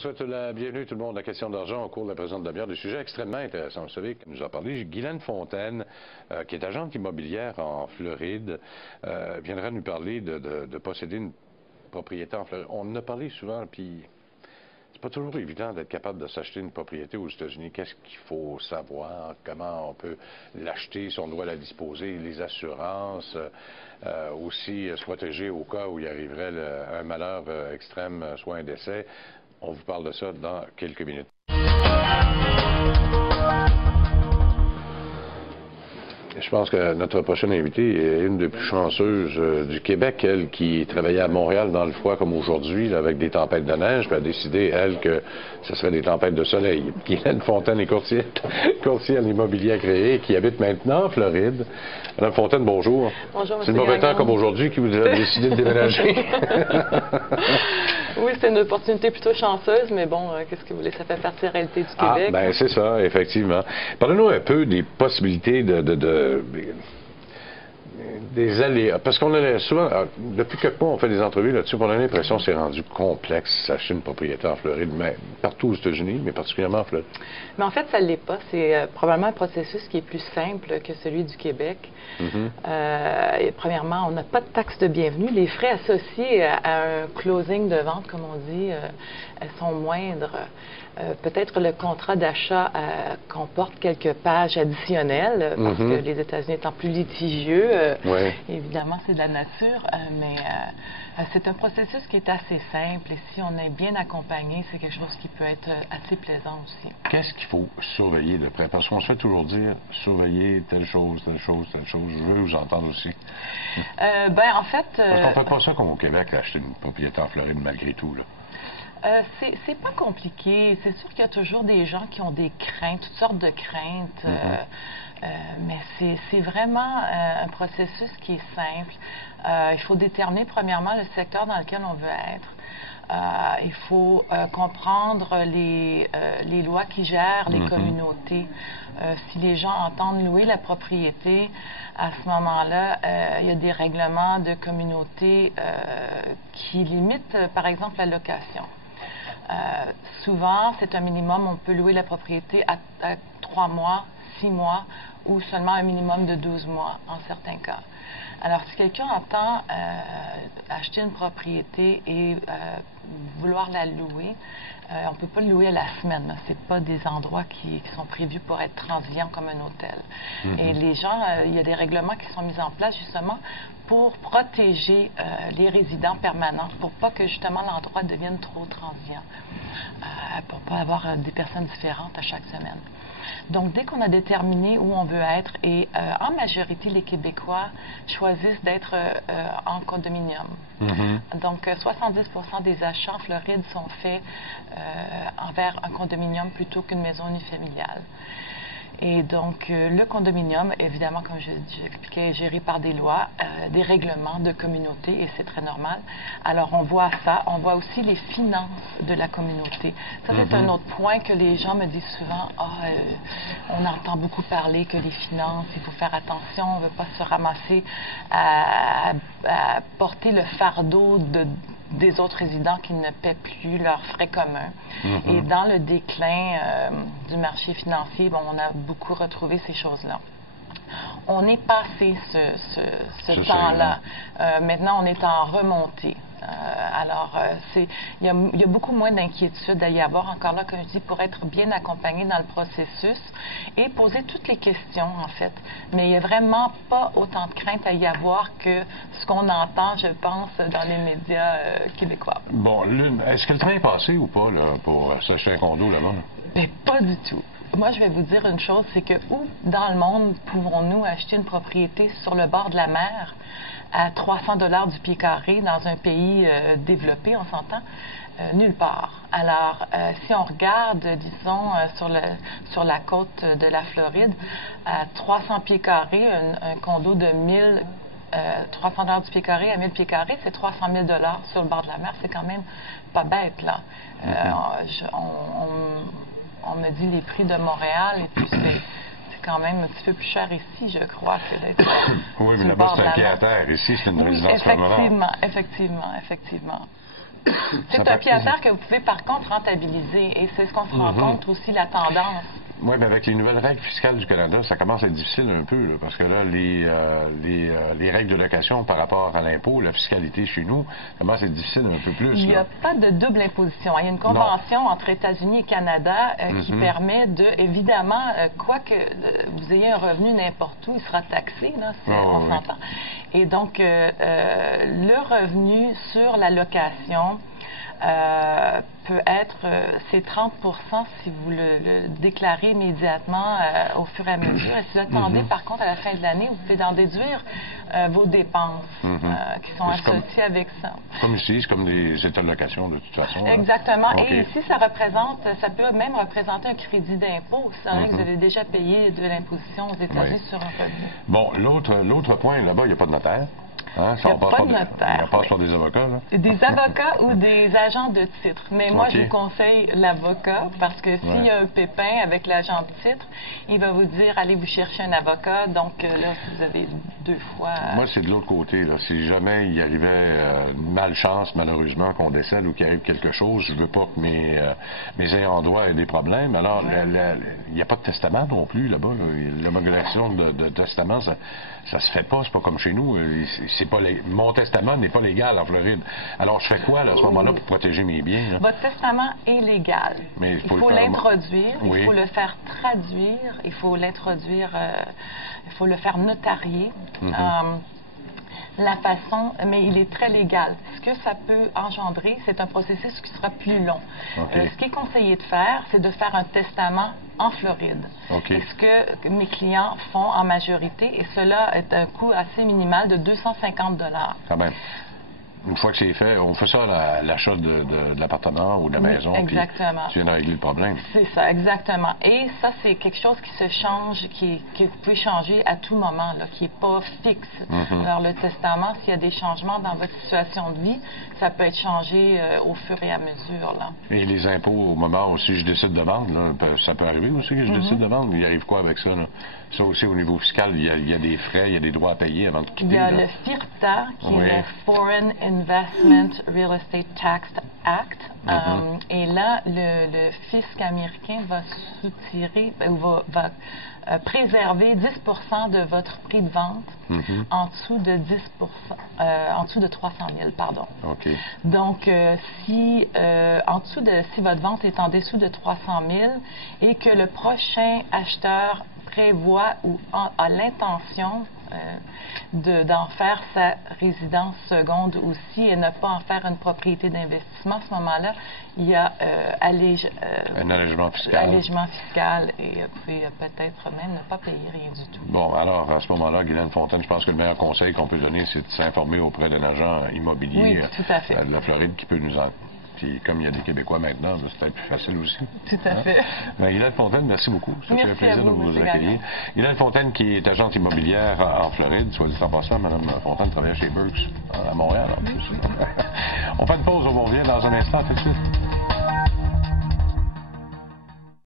souhaite la bienvenue tout le monde. La question d'argent au cours de la présente demi-heure. Des sujets extrêmement intéressants. Vous savez, comme nous a parlé Guylaine Fontaine, qui est agente immobilière en Floride, viendra nous parler de posséder une propriété en Floride. On en a parlé souvent, puis c'est pas toujours évident d'être capable de s'acheter une propriété aux États-Unis. Qu'est-ce qu'il faut savoir? Comment on peut l'acheter, si on doit la disposer, les assurances, aussi se protéger au cas où il arriverait un malheur extrême, soit un décès. On vous parle de ça dans quelques minutes. Je pense que notre prochaine invitée est une des plus chanceuses du Québec, elle qui travaillait à Montréal dans le froid comme aujourd'hui, avec des tempêtes de neige, puis a décidé, elle, que ce serait des tempêtes de soleil. Guylaine Fontaine est courtier en immobilier agréé, qui habite maintenant en Floride. Madame Fontaine, bonjour. Bonjour, M. C'est le mauvais temps comme aujourd'hui qui vous a décidé de déménager. Oui, c'est une opportunité plutôt chanceuse, mais bon, qu'est-ce que vous voulez, ça fait partie de la réalité du Québec. Ah, ben c'est ça, effectivement. Parlez-nous un peu des possibilités des aléas. Parce qu'on a souvent, depuis quelques mois, on fait des entrevues là-dessus, on a l'impression que c'est rendu complexe s'acheter une propriété en Floride, mais partout aux États-Unis, mais particulièrement en Floride. Mais en fait, ça ne l'est pas. C'est probablement un processus qui est plus simple que celui du Québec. Premièrement, on n'a pas de taxe de bienvenue. Les frais associés à un closing de vente, comme on dit, sont moindres. Peut-être le contrat d'achat comporte quelques pages additionnelles, parce que les États-Unis étant plus litigieux, évidemment, c'est de la nature, mais c'est un processus qui est assez simple, et si on est bien accompagné, c'est quelque chose qui peut être assez plaisant aussi. Qu'est-ce qu'il faut surveiller de près? Parce qu'on se fait toujours dire, surveiller telle chose, telle chose, telle chose. Je veux vous entendre aussi. En fait... Parce qu'on ne fait pas ça comme au Québec, acheter une propriété en Floride, malgré tout, là. C'est pas compliqué. C'est sûr qu'il y a toujours des gens qui ont des craintes, toutes sortes de craintes, mais c'est vraiment un processus qui est simple. Il faut déterminer premièrement le secteur dans lequel on veut être. Il faut comprendre les lois qui gèrent les communautés. Si les gens entendent louer la propriété, à ce moment-là, il y a des règlements de communauté qui limitent, par exemple, la location. Souvent, c'est un minimum, on peut louer la propriété à 3 mois, 6 mois ou seulement un minimum de 12 mois en certains cas. Alors, si quelqu'un entend acheter une propriété et vouloir la louer, on ne peut pas le louer à la semaine. Ce pas des endroits qui sont prévus pour être transients comme un hôtel. Et les gens, il y a des règlements qui sont mis en place justement pour protéger les résidents permanents, pour pas que justement l'endroit devienne trop transient, pour pas avoir des personnes différentes à chaque semaine. Donc, dès qu'on a déterminé où on veut être, et en majorité, les Québécois choisissent d'être en condominium. Donc, 70% des achats en Floride sont faits envers un condominium plutôt qu'une maison unifamiliale. Et donc, le condominium, évidemment, comme j'expliquais, est géré par des lois, des règlements de communauté, et c'est très normal. Alors, on voit ça. On voit aussi les finances de la communauté. Ça, c'est un autre point que les gens me disent souvent. On entend beaucoup parler que les finances, il faut faire attention, on ne veut pas se ramasser à porter le fardeau des autres résidents qui ne paient plus leurs frais communs. Et dans le déclin du marché financier, bon, on a beaucoup retrouvé ces choses-là. On est passé ce temps-là. Maintenant, on est en remontée. Alors, il y a beaucoup moins d'inquiétude à y avoir, encore là, comme je dis, pour être bien accompagné dans le processus et poser toutes les questions, en fait. Mais il n'y a vraiment pas autant de crainte à y avoir que ce qu'on entend, je pense, dans les médias québécois. Bon, est-ce que le train est passé ou pas, là, pour s'acheter un condo là-bas? Mais pas du tout. Moi, je vais vous dire une chose, c'est que où dans le monde pouvons-nous acheter une propriété sur le bord de la mer à 300 $ du pied carré dans un pays développé, on s'entend? Nulle part. Alors, si on regarde, disons, sur la côte de la Floride, à 300 pieds carrés, un condo de 300 $ du pied carré à 1000 pieds carrés, c'est 300 000 $ sur le bord de la mer. C'est quand même pas bête, là. On me dit les prix de Montréal, et puis c'est quand même un petit peu plus cher ici, je crois, que d'être oui, mais là-bas, c'est un pied à terre. Ici, c'est une résidence permanente. Effectivement. C'est un pied à terre que vous pouvez par contre rentabiliser et c'est ce qu'on se rend compte aussi, la tendance. Oui, mais avec les nouvelles règles fiscales du Canada, ça commence à être difficile un peu, là, parce que là, les règles de location par rapport à l'impôt, la fiscalité chez nous, commence à être difficile un peu plus. Il n'y a pas de double imposition. Il y a une convention entre États-Unis et Canada qui permet de, évidemment, quoi que vous ayez un revenu n'importe où, il sera taxé, là, on s'entend. Et donc, le revenu sur la location peut être, c'est 30 si vous le déclarez immédiatement au fur et à mesure. Et si vous attendez, par contre, à la fin de l'année, vous pouvez en déduire vos dépenses qui sont associées avec ça. Comme ici, c'est comme des états de location, de toute façon. Exactement. Là. Et ici, ça peut même représenter un crédit d'impôt. C'est vrai que vous avez déjà payé de l'imposition aux États-Unis sur un revenu. Bon, l'autre point, là-bas, il n'y a pas de notaire. Hein? Il n'y a pas de notaire. On passe par des avocats, là? Des avocats ou des agents de titre. Mais moi, je vous conseille l'avocat parce que s'il y a un pépin avec l'agent de titre, il va vous dire, allez vous chercher un avocat. Donc là, vous avez 2 fois... Moi, c'est de l'autre côté. Là. Si jamais il arrivait une malchance, malheureusement, qu'on décède ou qu'il arrive quelque chose, je veux pas que mes ayants droit aient des problèmes. Alors, il n'y a pas de testament non plus, là-bas. Là. L'homologation de testament, ça se fait pas. C'est pas comme chez nous. Mon testament n'est pas légal en Floride. Alors, je fais quoi là, à ce moment-là pour protéger mes biens? Là? Votre testament est légal. Mais il faut l'introduire, il faut le faire traduire, il faut l'introduire, il faut le faire notarier. La façon, mais il est très légal. Ce que ça peut engendrer, c'est un processus qui sera plus long. Ce qui est conseillé de faire, c'est de faire un testament en Floride. C'est ce que mes clients font en majorité, et cela est un coût assez minimal de 250 $. Quand même. Une fois que c'est fait, on fait ça à l'achat de l'appartement ou de la maison, exactement. Puis tu viens de régler le problème. C'est ça, exactement. Et ça, c'est quelque chose qui se change, que vous pouvez changer à tout moment, là, qui n'est pas fixe. Alors, le testament, s'il y a des changements dans votre situation de vie, ça peut être changé au fur et à mesure. Là. Et les impôts, au moment où si je décide de vendre, là, ça peut arriver aussi que je décide de vendre. Il arrive quoi avec ça? Là? Ça aussi, au niveau fiscal, il y a des frais, il y a des droits à payer avant de quitter. Il y a le FIRTA, qui est le Foreign Investment Real Estate Tax Act. Et là, le fisc américain va soutirer, ou va préserver 10 de votre prix de vente en dessous de en dessous de 300 000, pardon. Donc, si votre vente est en dessous de 300 000 et que le prochain acheteur prévoit ou a l'intention d'en faire sa résidence seconde aussi et ne pas en faire une propriété d'investissement, à ce moment-là, il y a un allègement fiscal. Allègement fiscal et vous pouvez peut-être même ne pas payer rien du tout. Bon, alors, à ce moment-là, Guylaine Fontaine, je pense que le meilleur conseil qu'on peut donner, c'est de s'informer auprès d'un agent immobilier tout à fait. De la Floride qui peut nous en... Puis, comme il y a des Québécois maintenant, c'est peut-être plus facile aussi. Tout à fait. Guylaine Fontaine, merci beaucoup. Ça fait un plaisir de vous accueillir. Guylaine Fontaine, qui est agente immobilière en Floride, soit dit en passant, Mme Fontaine travaille chez Burks, à Montréal en plus. On fait une pause, on revient dans un instant tout de suite.